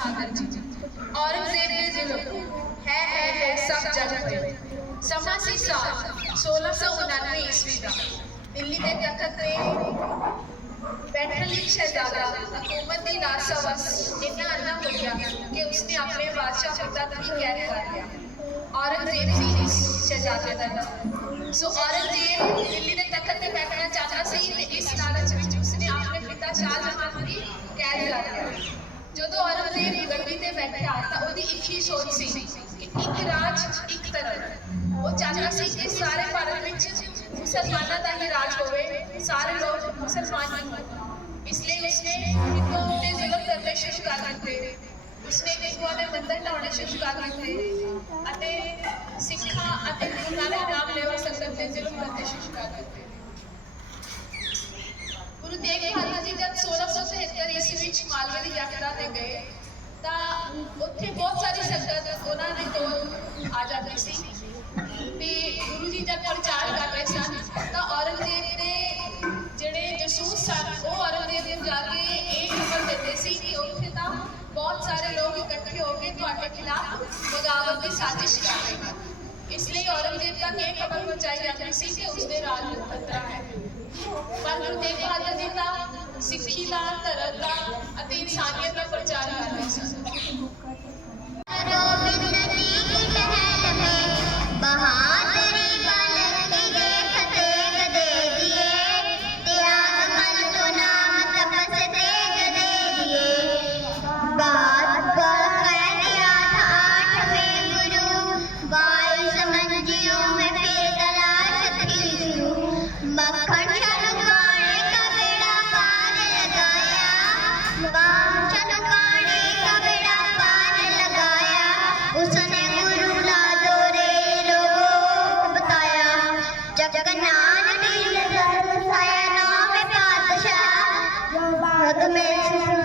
हाँ, बहादुर जी औरंगज़ेब के जुल्म है है है सब जग समा सी साल, सोलह सौ उनानवे ईस्वी का। दिल्ली के तख्त ते बैठली शहजादा हुकूमत की नासवस इतना अन्ना हो गया कि उसने अपने बादशाह पिता की कैद कर लिया। औरंगज़ेब जी इस शहजादे का नाम। सो औरंगज़ेब दिल्ली के तख्त ते बैठना चाहता सी इस लालच में उसने अपने पिता शाहजहां की कैद कर लिया। ਕਰ ਲਿਆ ਜਦੋਂ ਔਰੰਗਜ਼ੇਬ ਗੱਡੀ ਤੇ ਬੈਠਾ ਤਾਂ ਉਹਦੀ ਇੱਕ ਹੀ ਸੋਚ ਸੀ ਕਿ ਇੱਕ ਰਾਜ ਇੱਕ ਤਰ੍ਹਾਂ ਉਹ ਚਾਹੁੰਦਾ ਸੀ ਕਿ ਸਾਰੇ ਭਾਰਤ ਵਿੱਚ ਮੁਸਲਮਾਨਾਂ ਦਾ ਹੀ ਰਾਜ ਹੋਵੇ ਸਾਰੇ ਲੋਕ ਮੁਸਲਮਾਨ ਹੀ ਹੋਣ ਇਸ ਲਈ ਉਸਨੇ ਹਿੰਦੂਆਂ ਉੱਤੇ ਜ਼ੁਲਮ ਕਰਨੇ ਸ਼ੁਰੂ ਕਰ ਦਿੱਤੇ ਉਸਨੇ ਹਿੰਦੂਆਂ ਦੇ ਮੰਦਰ ਢਾਉਣੇ ਸ਼ੁਰੂ ਕਰ ਦਿੱਤੇ ਅਤੇ ਸਿੱਖਾਂ ਅਤੇ ਗੁਰੂਆਂ ਦੇ ਨਾਮ ਲੈਵਾ ਸੰਗਤ ਤੇ ਜ਼ੁਲਮ ਕਰਨੇ ਸ਼ੁਰੂ ਕਰ ਦਿੱਤੇ ਗੁਰੂ ਤੇਗ ਬਹਾਦਰ ਜੀ ਜਦ 1673 ਈਸਵੀ ਵਿੱਚ ਮਾਲਵੇ ਦੀ ਯਾਤਰਾ ਤੇ ਗਏ ਤਾਂ ਉੱਥੇ ਬਹੁਤ ਸਾਰੀ ਸੰਗਤ ਉਹਨਾਂ ਦੇ ਕੋਲ ਆ ਜਾਂਦੀ ਸੀ ਤੇ ਗੁਰੂ ਜੀ ਜਦ ਪ੍ਰਚਾਰ ਕਰ ਰਹੇ ਸਨ ਤਾਂ ਔਰੰਗਜ਼ੇਬ ਦੇ ਜਿਹੜੇ ਜਸੂਸ ਸਨ ਉਹ ਔਰੰਗਜ਼ੇਬ ਨੂੰ ਜਾ ਕੇ ਇਹ ਖਬਰ ਦਿੰਦੇ ਸੀ ਕਿ ਉੱਥੇ ਤਾਂ ਬਹੁਤ ਸਾਰੇ ਲੋਕ ਇਕੱਠੇ ਹੋ ਕੇ ਤੁਹਾਡੇ ਖਿਲਾਫ ਬਗਾਵਤ ਦੀ ਸਾਜ਼ਿਸ਼ ਕਰ ਰਹੇ ਹਨ ਇਸ ਲਈ ਔਰੰਗਜ਼ੇਬ ਤੱਕ ਇਹ ਖਬਰ ਪਹੁੰਚਾਈ ਜਾਂਦੀ ਸੀ ਕਿ ਉਸਦੇ ਰਾਜ ਨੂੰ ਖਤਰਾ ਹੈ ਪਰ ਗੁਰੂ ਤੇਗ ਬਹਾਦਰ ਜੀ ਤਾਂ ਸਿੱਖੀ ਦਾ ਧਰਮ ਦਾ ਅਤੇ ਇਨਸਾਨੀਅਤ ਦਾ ਪ੍ਰਚਾਰ नान नील साया नाम पातशाह जग में